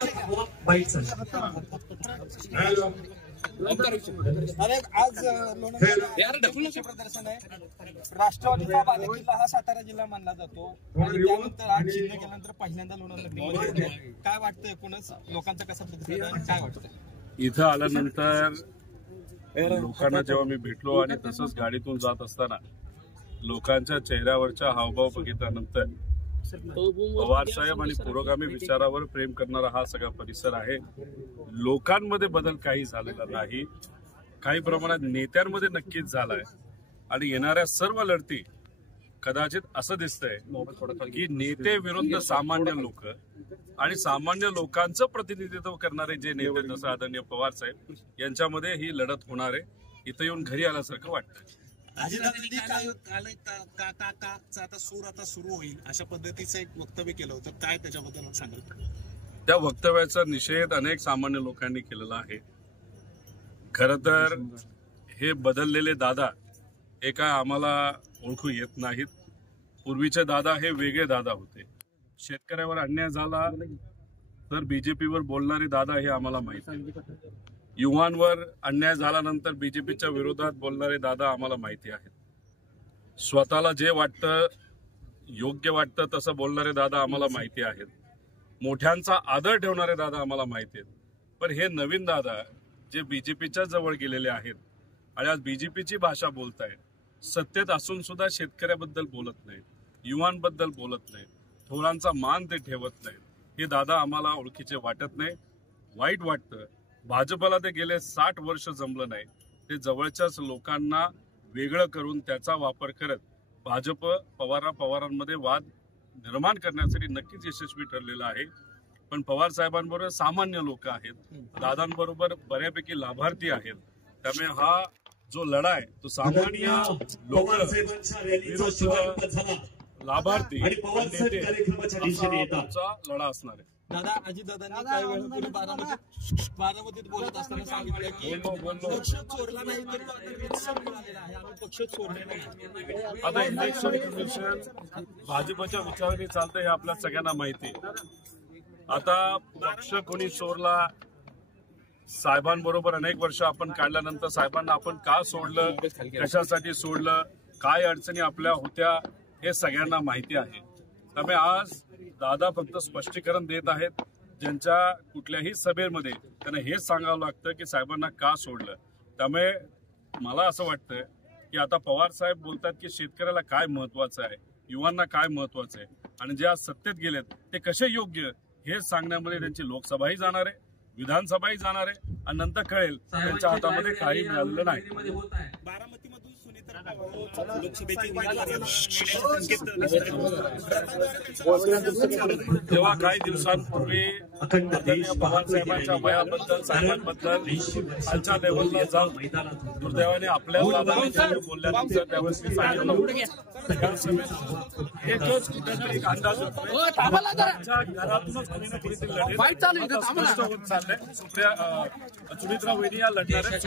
अरे आज लोणंदला प्रदर्शन आहे. राष्ट्रवादीचा बालेकिल्ला हा सातारा जिल्हा मानला जातो आणि त्यानंतर आज चिन्ह केल्यानंतर पहिल्यांदा लोणंदला काय वाटतं एकूणच लोकांचा कसा प्रतिसाद काय वाटतं इथं आल्यानंतर लोकांना जेव्हा मी भेटलो आणि तसंच गाडीतून जात असताना लोकांच्या चेहऱ्यावरच्या हावभाव बघितल्यानंतर पवार साहेब आणि पुरोगामी विचारावर प्रेम करणारा हा सगळा परिसर आहे. लोकांमध्ये बदल काही झालेला नाही, काही प्रमाणात नेत्यांमध्ये नक्कीच झालाय आणि येणाऱ्या सर्व लढती कदाचित असं दिसतंय की नेते विरुद्ध सामान्य लोक आणि सामान्य लोकांचं प्रतिनिधित्व करणारे जे नेते जसं आदरणीय पवार साहेब यांच्यामध्ये ही लढत होणार आहे. इथं येऊन घरी आल्यासारखं वाटतंय. आता सूर आता सुरू होईल अशा पद्धतीचं एक वक्तव्य केलं होतं, काय त्याच्याबद्दल सांगाल? त्या वक्तव्याचा निषेध अनेक सामान्य लोकांनी केलेला आहे. खरं तर हे बदललेले दादा हे काय आम्हाला ओळखू येत नाहीत. पूर्वीचे दादा हे वेगळे दादा होते. शेतकऱ्यावर अन्याय झाला तर बीजेपीवर बोलणारे दादा हे आम्हाला माहिती आहे. युवांवर अन्याय झाल्यानंतर बीजेपीच्या विरोधात बोलणारे दादा आम्हाला माहिती आहेत. स्वतःला जे वाटतं योग्य वाटतं तसं बोलणारे दादा आम्हाला माहिती आहेत. मोठ्यांचा आदर ठेवणारे दादा आम्हाला माहिती आहेत. पण हे नवीन दादा जे बीजेपीच्या जवळ गेलेले आहेत आणि आज बीजेपीची भाषा बोलतायत, सत्तेत असून सुद्धा शेतकऱ्याबद्दल बोलत नाहीत, युवांबद्दल बोलत नाहीत, थोरांचा मान ते ठेवत नाहीत, हे दादा आम्हाला ओळखीचे वाटत नाही. वाईट वाटतं. भाजपला ते गेले 60 वर्ष जमलं नाही. ते जवळच्याच लोकांना वेगळं करून त्याचा वापर करत भाजप पवारांमध्ये वाद निर्माण करण्यासाठी नक्कीच यशस्वी ठरलेलं आहे. पण पवार साहेबांबरोबर सामान्य लोक आहेत, दादांबरोबर बऱ्यापैकी लाभार्थी आहेत. त्यामुळे हा जो लढा आहे तो सामान्य लोक लाभार्थी लढा असणार आहे. दादा अजितदादांनी काही वेळापूर्वी बारामतीत बोलत असताना सांगितलं की पक्ष चोरला नाही तर पक्ष चोरले नाही. आता इलेक्शन कमिशन भाजपच्या विचाराने चालतं हे आपल्या सगळ्यांना माहिती आहे. आता पक्ष कोणी चोरला, साहेबांबरोबर अनेक वर्ष आपण काढल्यानंतर साहेबांना आपण का सोडलं, कशासाठी सोडलं, काय अडचणी आपल्या होत्या हे सगळ्यांना माहिती आहे. त्यामुळे आज दादा फक्त स्पष्टीकरण देत आहेत. ज्यांच्या कुठल्याही सभेमध्ये त्यांना हेच सांगावं लागतं की साहेबांना का सोडलं. त्यामुळे मला असं वाटतं की आता पवार साहेब बोलतात की शेतकऱ्याला काय महत्वाचं आहे, युवांना काय महत्वाचं आहे आणि जे आज सत्तेत गेलेत ते कसे योग्य हे सांगण्यामध्ये त्यांची लोकसभाही जाणार आहे, विधानसभाही जाणार आहे आणि नंतर कळेल त्यांच्या हातामध्ये काही मिळालेलं नाही. बारामतीमधून तेव्हा काही दिवसांपूर्वी पवार साहेबांच्या वयाबद्दल साहेबांबद्दल खालच्या लेवलला जाऊन दुर्दैवाने आपल्या बोलल्यानंतर त्यावेळेस मी सांगितलं एकच कुठेतरी अंदाज घरातूनच कोणी ना कोणीतरी लढेल स्पष्ट होत चाललंय. सुमित्रा वहिनी या लढणाऱ्या